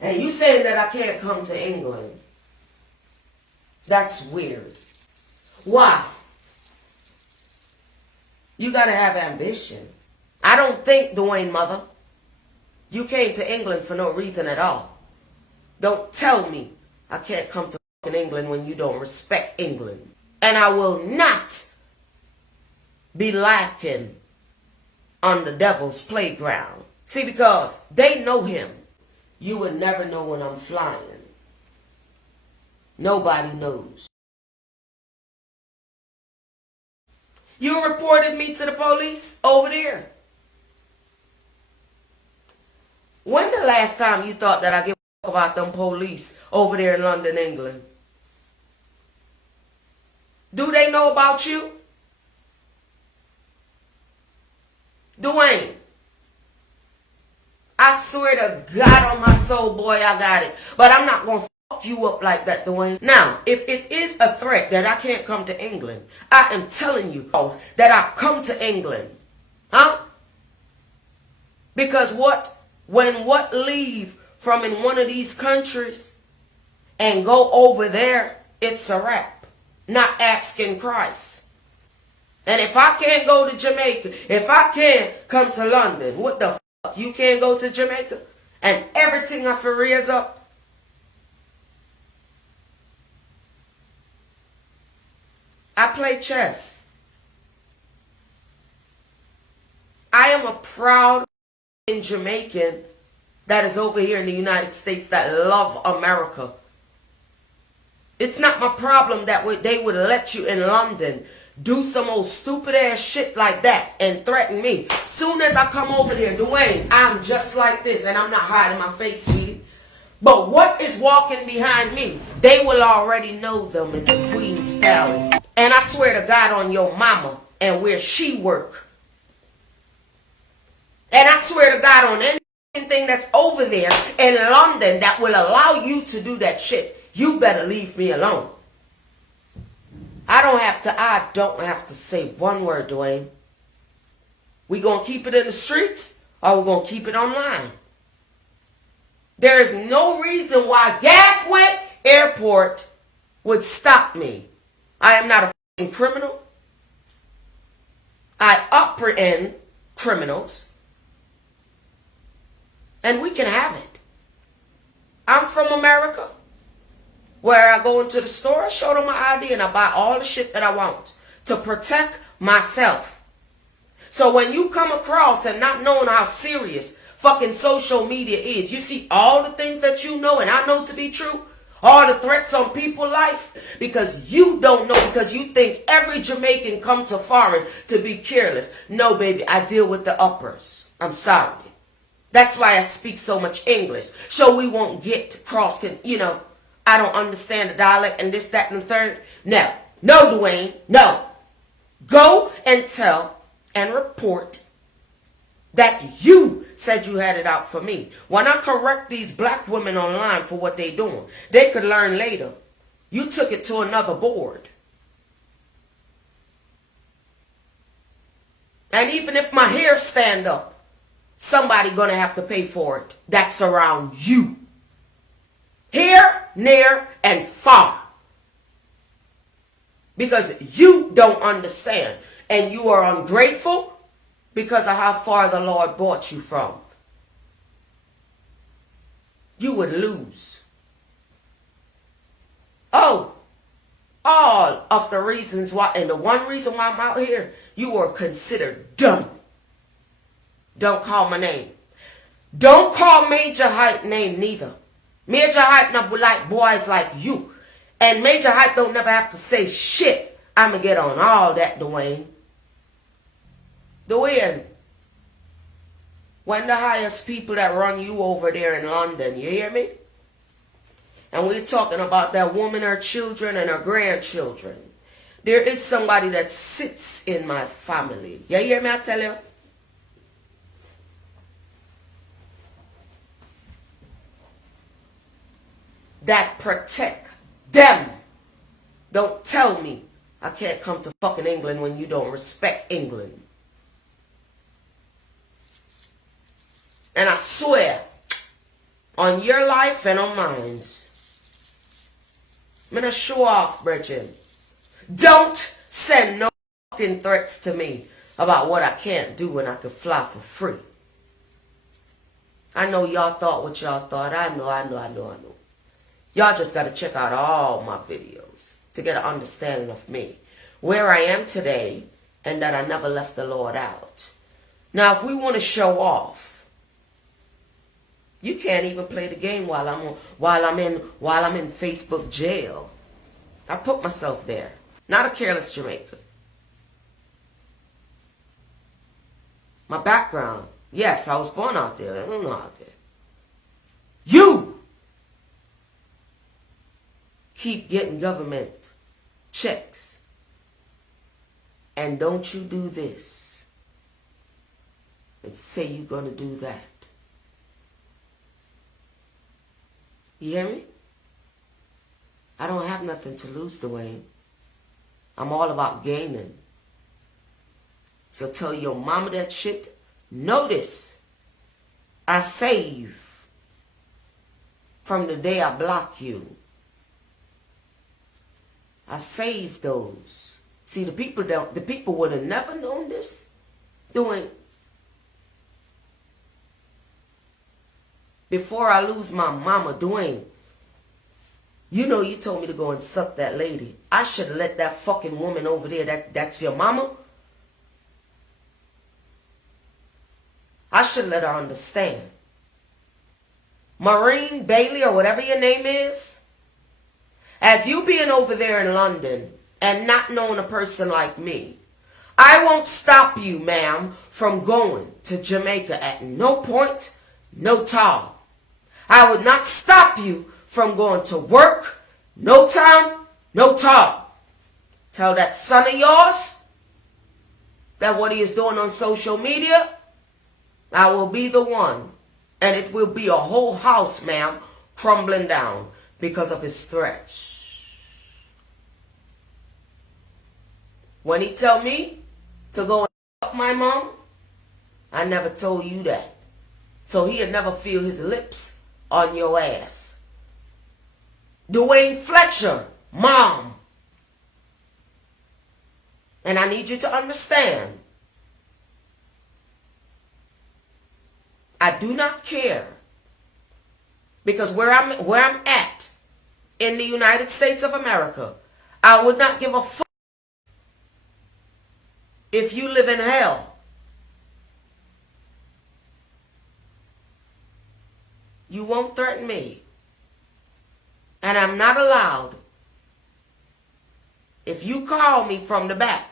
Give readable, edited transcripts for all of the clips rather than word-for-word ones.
And you saying that I can't come to England. That's weird. Why? You gotta have ambition. I don't think, Dwayne, mother, you came to England for no reason at all. Don't tell me I can't come to England when you don't respect England. And I will not be lacking on the devil's playground. See, because they know him. You would never know when I'm flying. Nobody knows. You reported me to the police over there. When the last time you thought that I give a fuck about them police over there in London, England? Do they know about you? Dwayne, I swear to God on my soul, boy, I got it. But I'm not going to fuck you up like that, Dwayne. Now, if it is a threat that I can't come to England, I am telling you that I come to England. Huh? Because when what leave from in one of these countries and go over there, it's a wrap. Not asking Christ. And if I can't go to Jamaica, if I can't come to London, what the fuck? You can't go to Jamaica? And everything I for raise up? I play chess. I am a proud Jamaican that is over here in the United States that love America. It's not my problem that they would let you in London do some old stupid ass shit like that and threaten me. Soon as I come over there, Dwayne, I'm just like this and I'm not hiding my face, sweetie. But what is walking behind me? They will already know them in the Queen's Palace. And I swear to God on your mama and where she work. And I swear to God on anything that's over there in London that will allow you to do that shit. You better leave me alone. I don't have to say one word, Dwayne. We gonna keep it in the streets or we gonna keep it online? There is no reason why Gatwick Airport would stop me. I am not a fucking criminal. I apprehend criminals. And we can have it. I'm from America. Where I go into the store, I show them my ID and I buy all the shit that I want to protect myself. So when you come across and not knowing how serious fucking social media is, you see all the things that you know and I know to be true, all the threats on people's life, because you don't know, because you think every Jamaican come to foreign to be careless. No, baby, I deal with the uppers. I'm sorry. That's why I speak so much English. So we won't get cross, I don't understand the dialect and this, that, and the third. No, Dwayne, no. Go and tell and report that you said you had it out for me. When I correct these black women online for what they doing, they could learn later. You took it to another board. And even if my hair stand up, somebody gonna have to pay for it. That's around you. Here, near, and far. Because you don't understand. And you are ungrateful because of how far the Lord brought you from. You would lose. Oh, all of the reasons why, and the one reason why I'm out here, you are considered done. Don't call my name. Don't call Major Hype name neither. Major Hype not like boys like you. And Major Hype don't never have to say shit. I'ma get on all that, Dwayne. Dwayne, when the highest people that run you over there in London, you hear me? And we're talking about that woman, her children, and her grandchildren. There is somebody that sits in my family. You hear me, I tell you? That protect them. Don't tell me I can't come to fucking England when you don't respect England. And I swear, on your life and on mine. I'm gonna show off, Bridget. Don't send no fucking threats to me about what I can't do when I could fly for free. I know y'all thought what y'all thought. I know. Y'all just gotta check out all my videos to get an understanding of me, where I am today, and that I never left the Lord out. Now, if we want to show off, you can't even play the game while I'm in Facebook jail. I put myself there. Not a careless Jamaican. My background, yes, I was born out there. I don't know out there. You keep getting government checks, and don't you do this and say you're gonna do that. You hear me? I don't have nothing to lose, Dwayne. I'm all about gaining. So tell your mama that shit. Notice, I save from the day I block you. I save those. See, the people would have never known this. Dwayne. Before I lose my mama, Dwayne, you know you told me to go and suck that lady. I should have let that fucking woman over there, that's your mama. I should let her understand. Maureen Bailey, or whatever your name is, as you being over there in London and not knowing a person like me, I won't stop you, ma'am, from going to Jamaica at no point, no time. I would not stop you from going to work, no time, no time. Tell that son of yours that what he is doing on social media, I will be the one. And it will be a whole house, ma'am, crumbling down because of his threats. When he tell me to go and fuck my mom, I never told you that. So he'd never feel his lips on your ass. Dwayne FLETCHER, mom. And I need you to understand, I do not care, because where I'm at in the United States of America, I would not give a fuck if you live in hell. You won't threaten me. And I'm not allowed, if you call me from the back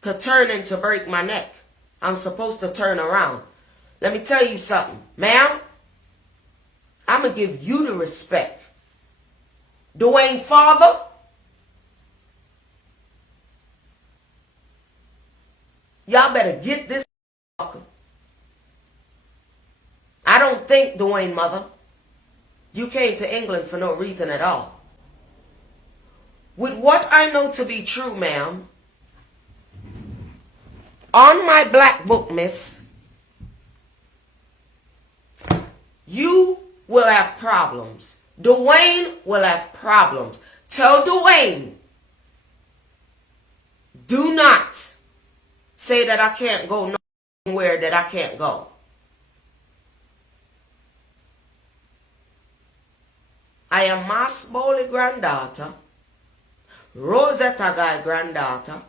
to turn and to break my neck, I'm supposed to turn around. Let me tell you something, ma'am. I'm going to give you the respect. Dwayne father, y'all better get this. I don't think, Dwayne mother, you came to England for no reason at all. With what I know to be true, ma'am, on my black book, miss, you will have problems. Dwayne will have problems. Tell Dwayne, do not say that I can't go nowhere that I can't go. I am Mass Bowley granddaughter, Rosetta Guy granddaughter,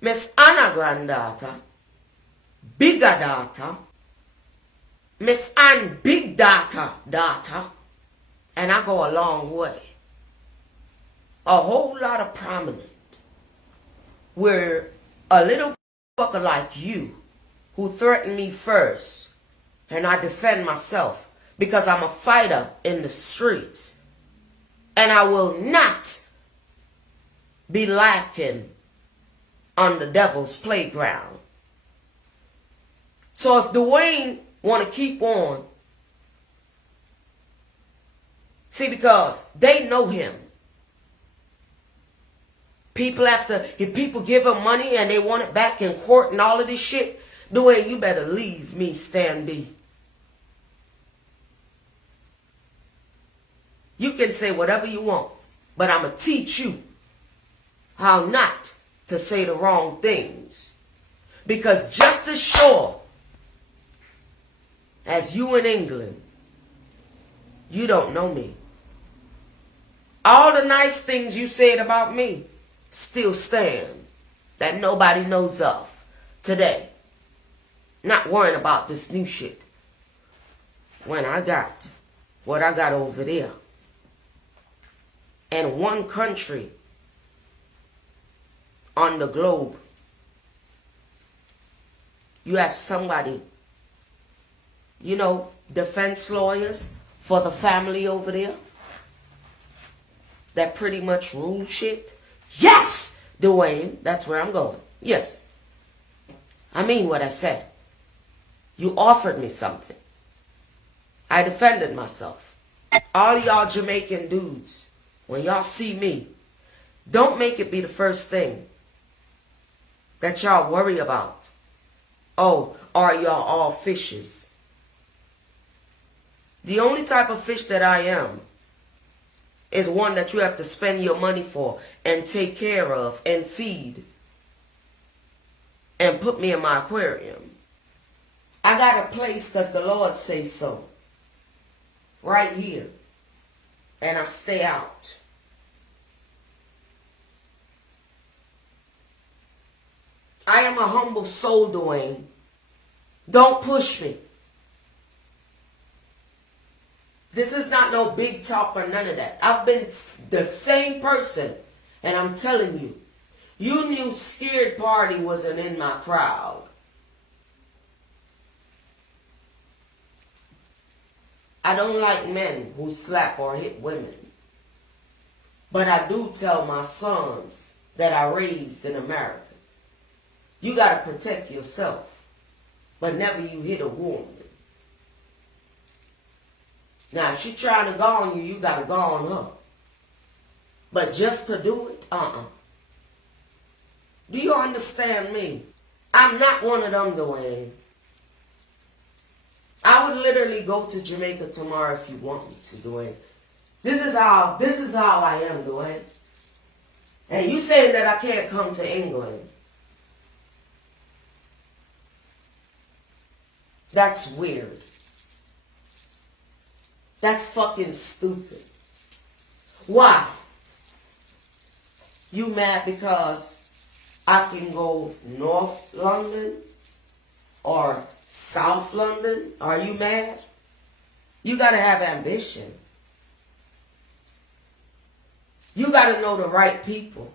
Miss Anna granddaughter, bigger daughter, Miss Ann big daughter, and I go a long way. A whole lot of prominent, where a little fucker like you, who threatened me first, and I defend myself because I'm a fighter in the streets. And I will not be lacking on the devil's playground. So if Dwayne want to keep on, see, because they know him. People if people give him money and they want it back in court and all of this shit, Dwayne, you better leave me stand be. You can say whatever you want, but I'm going to teach you how not to say the wrong things. Because just as sure as you in England, you don't know me. All the nice things you said about me still stand that nobody knows of today. Not worrying about this new shit. When I got what I got over there, and one country on the globe, you have somebody, you know, defense lawyers for the family over there that pretty much rule shit. Yes, Dwayne, that's where I'm going. Yes. I mean what I said. You offered me something. I defended myself. All y'all Jamaican dudes, when y'all see me, don't make it be the first thing that y'all worry about. Oh, are y'all all fishes? The only type of fish that I am is one that you have to spend your money for and take care of and feed and put me in my aquarium. I got a place because the Lord says so. Right here. And I stay out. I am a humble soul, Dwayne. Don't push me. This is not no big talk or none of that. I've been the same person. And I'm telling you, you knew Scared Party wasn't in my crowd. I don't like men who slap or hit women. But I do tell my sons that I raised in America, you got to protect yourself, but never you hit a woman. Now, if she trying to go on you, you got to go on her. But just to do it, Do you understand me? I'm not one of them, Dwayne. I would literally go to Jamaica tomorrow if you want me to, Dwayne. This is how I am, Dwayne. And you saying that I can't come to England. That's weird. That's fucking stupid. Why? You mad because I can go North London or South London? Are you mad? You gotta have ambition. You gotta know the right people.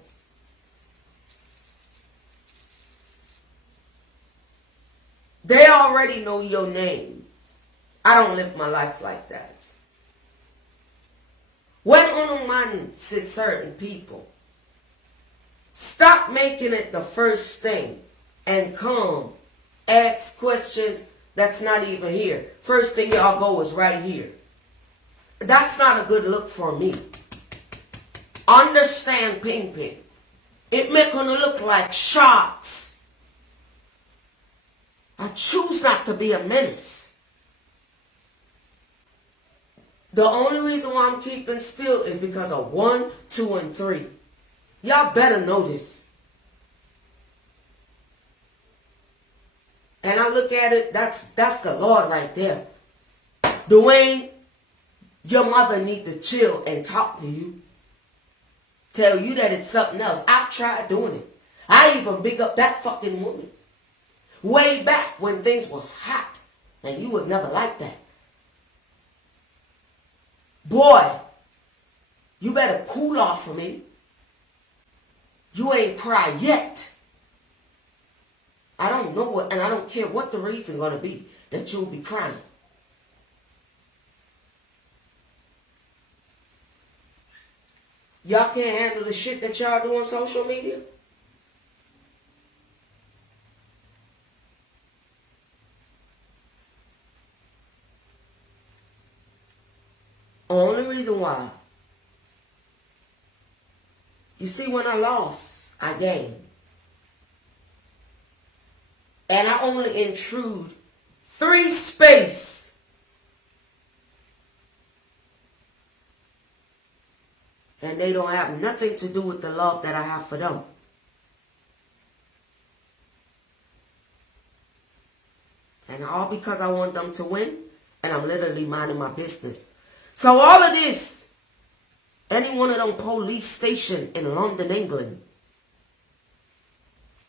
They already know your name. I don't live my life like that. When on a man says certain people, stop making it the first thing and come ask questions that's not even here. First thing y'all go is right here. That's not a good look for me. Understand, Ping Ping. It make gonna look like sharks. I choose not to be a menace. The only reason why I'm keeping still is because of 1, 2, and 3. Y'all better know this. And I look at it, that's the Lord right there. Dwayne, your mother need to chill and talk to you. Tell you that it's something else. I've tried doing it. I even big up that fucking woman. Way back when things was hot. And you was never like that. Boy, you better cool off for me. You ain't cried yet. I don't know what, and I don't care what the reason gonna be that you'll be crying. Y'all can't handle the shit that y'all do on social media? Only reason why. You see, when I lost, I gained. And I only intrude 3 space And they don't have nothing to do with the love that I have for them. And all because I want them to win. And I'm literally minding my business. So all of this, any one of them police stations in London, England,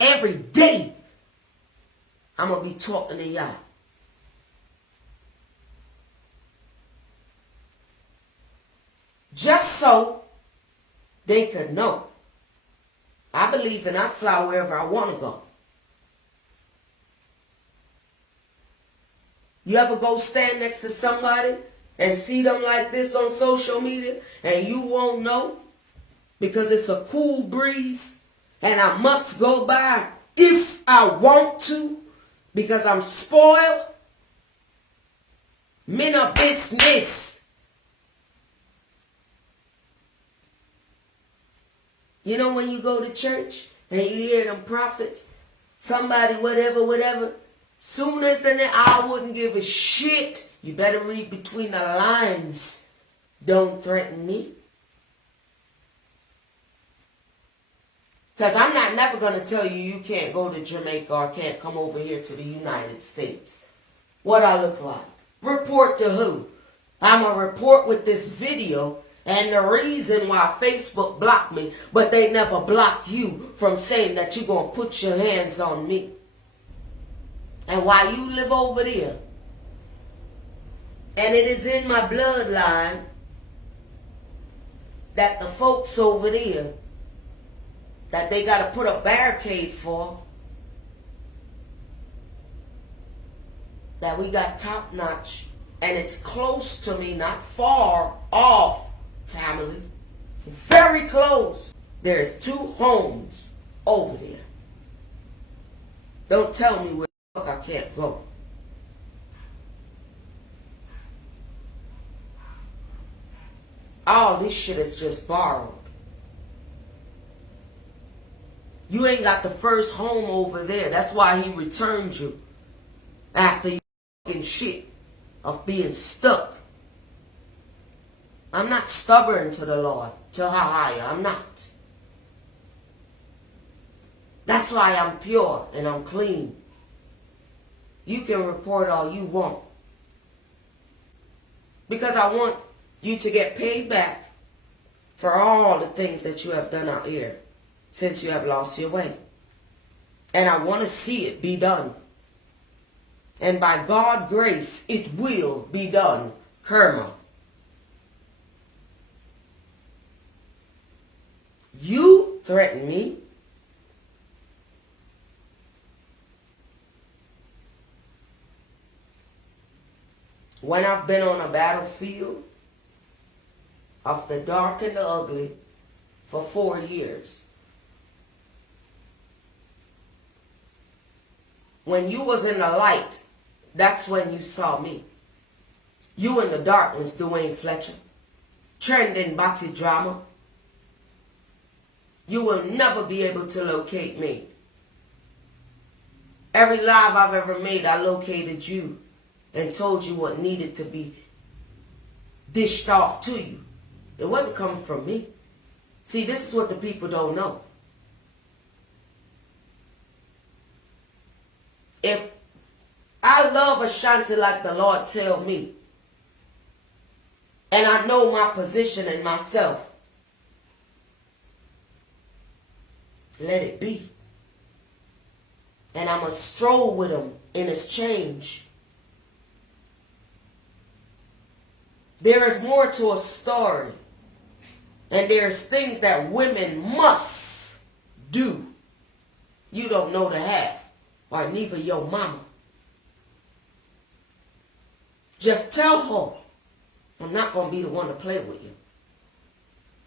every day, I'm going to be talking to y'all. Just so they could know. I believe and I fly wherever I want to go. You ever go stand next to somebody and see them like this on social media and you won't know because it's a cool breeze and I must go by if I want to because I'm spoiled? Men of business. You know when you go to church and you hear them prophets, somebody whatever, soon as then I wouldn't give a shit. You better read between the lines. Don't threaten me. Because I'm not never going to tell you you can't go to Jamaica or can't come over here to the United States. What I look like. Report to who? I'm going to report with this video and the reason why Facebook blocked me, but they never block you from saying that you're going to put your hands on me. And why you live over there, and it is in my bloodline that the folks over there that they got to put a barricade for, that we got top notch, and it's close to me, not far off, family, very close. There's 2 homes over there. Don't tell me where the fuck I can't go. All this shit is just borrowed. You ain't got the first home over there. That's why he returned you after you fucking shit of being stuck. I'm not stubborn to the Lord, to Hahaya. I'm not. That's why I'm pure and I'm clean. You can report all you want. Because I want you to get paid back for all the things that you have done out here since you have lost your way. And I want to see it be done. And by God's grace, it will be done. Karma. You threaten me. When I've been on a battlefield of the dark and the ugly for 4 years. When you was in the light, that's when you saw me. You in the darkness, Dwayne FLETCHER. Trending body drama. You will never be able to locate me. Every live I've ever made, I located you and told you what needed to be dished off to you. It wasn't coming from me. See, this is what the people don't know. If I love Ashanti like the Lord tell me, and I know my position and myself, let it be. And I'm going to stroll with him in his change. There is more to a story. And there's things that women must do. You don't know the half. Or neither your mama. Just tell her, I'm not going to be the one to play with you.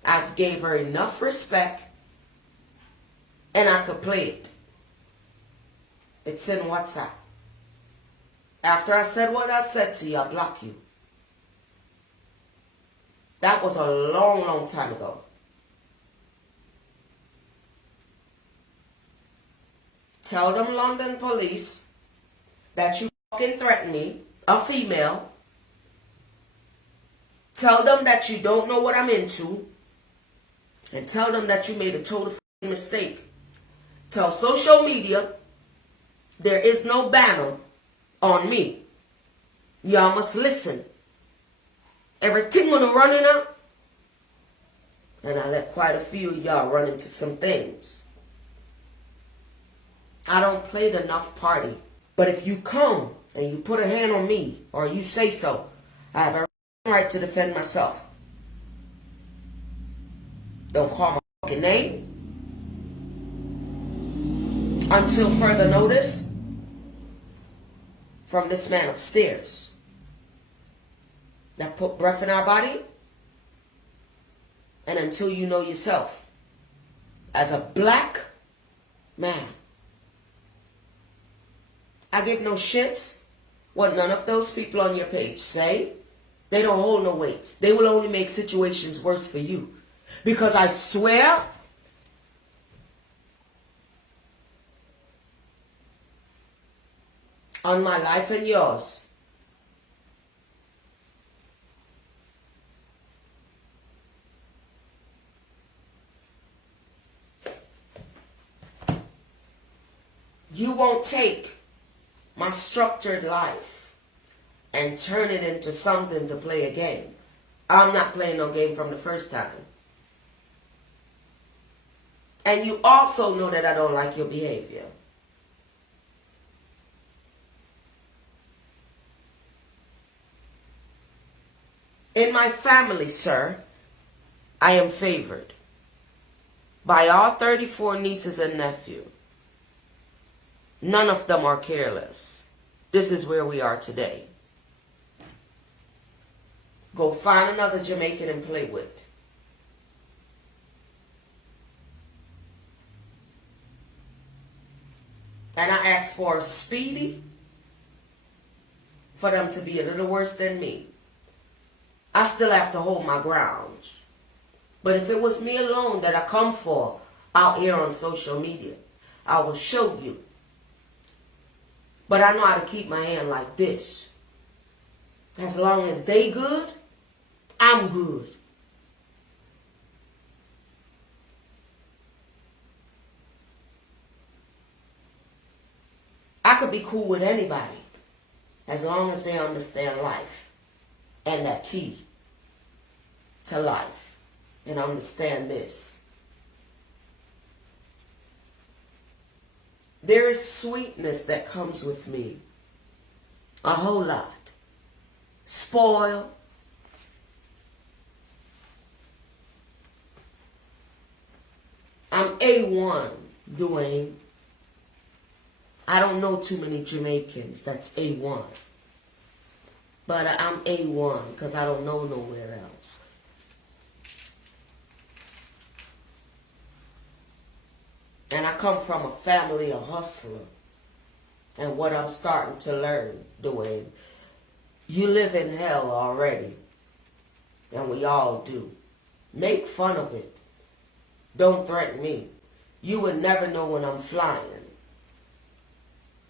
I've gave her enough respect. And I could play it. It's in WhatsApp. After I said what I said to you, I block you. That was a long, long time ago. Tell them London police that you fucking threatened me, a female. Tell them that you don't know what I'm into. and tell them that you made a total mistake. Tell social media there is no banner on me. Y'all must listen. Everything gonna run in out. And I let quite a few of y'all run into some things. I don't play the enough party. But if you come and you put a hand on me, or you say so, I have every right to defend myself. Don't call my fucking name. Until further notice from this man upstairs that put breath in our body, and until you know yourself as a black man. I give no shits what none of those people on your page say. They don't hold no weights. They will only make situations worse for you. Because I swear, on my life and yours, you won't take my structured life and turn it into something to play a game. I'm not playing no game from the first time. And you also know that I don't like your behavior. In my family, sir, I am favored by all 34 nieces and nephews. None of them are careless. This is where we are today. Go find another Jamaican and play with. And I ask for a speedy for them to be a little worse than me. I still have to hold my ground. But if it was me alone that I come for out here on social media, I will show you. But I know how to keep my hand like this. As long as they good, I'm good. I could be cool with anybody as long as they understand life and that key to life and understand this. There is sweetness that comes with me. A whole lot. Spoil. I'm A1, Dwayne. I don't know too many Jamaicans that's A1. But I'm A1 because I don't know nowhere else. And I come from a family of hustlers. And what I'm starting to learn, Dwayne, you live in hell already. And we all do. Make fun of it. Don't threaten me. You would never know when I'm flying.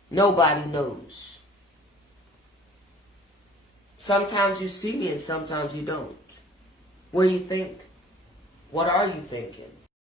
Nobody knows. Sometimes you see me and sometimes you don't. What do you think? What are you thinking?